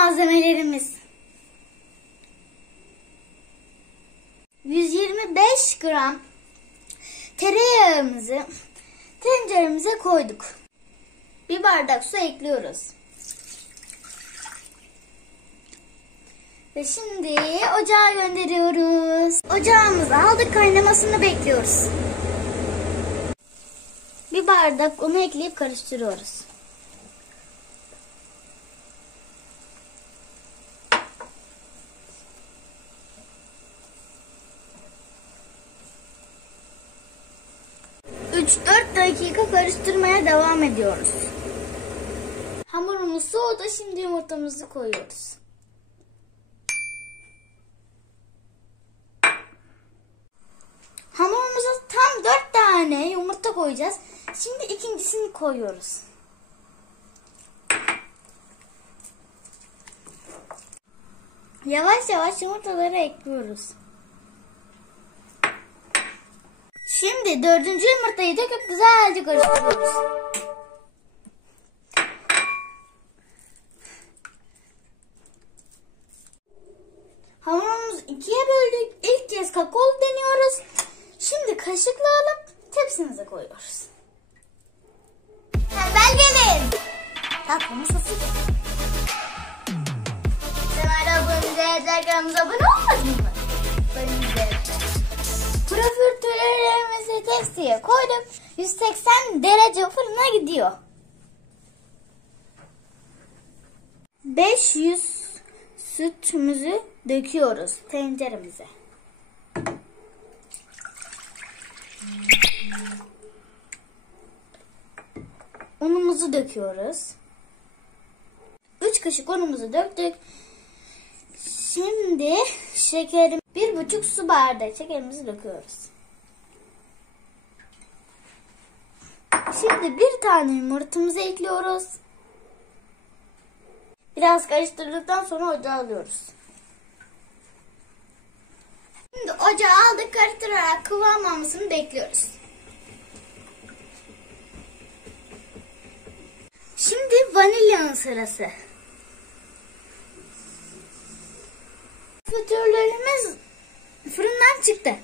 malzemelerimiz: 125 gram tereyağımızı tenceremize koyduk. Bir bardak su ekliyoruz. Ve şimdi ocağa gönderiyoruz. Ocağımızı aldık, kaynamasını bekliyoruz. Bir bardak unu ekleyip karıştırıyoruz. Üç 4 dakika karıştırmaya devam ediyoruz. Hamurumuz soğudu. Şimdi yumurtamızı koyuyoruz. Hamurumuza tam 4 tane yumurta koyacağız. Şimdi ikincisini koyuyoruz. Yavaş yavaş yumurtaları ekliyoruz. Şimdi 4. yumurtayı döküp güzelce karıştırıyoruz. Hamurumuzu ikiye böldük. İlk kez kakaolu deniyoruz. Şimdi kaşıkla alıp tepsimize koyuyoruz. Ben gelin. Tatlımız hazır. Sen hala abone kanalımıza abone olmadın mı? Profiterollerimizi tepsiye koyduk. 180 derece fırına gidiyor. 500 sütümüzü döküyoruz tenceremize. Unumuzu döküyoruz. 3 kaşık unumuzu döktük. Şimdi 1,5 su bardağı şekerimizi döküyoruz. Şimdi bir tane yumurtamızı ekliyoruz. Biraz karıştırdıktan sonra ocağa alıyoruz. Şimdi ocağa aldık, karıştırarak kıvam almasını bekliyoruz. Şimdi vanilyanın sırası. Profiterollerimiz fırından çıktı.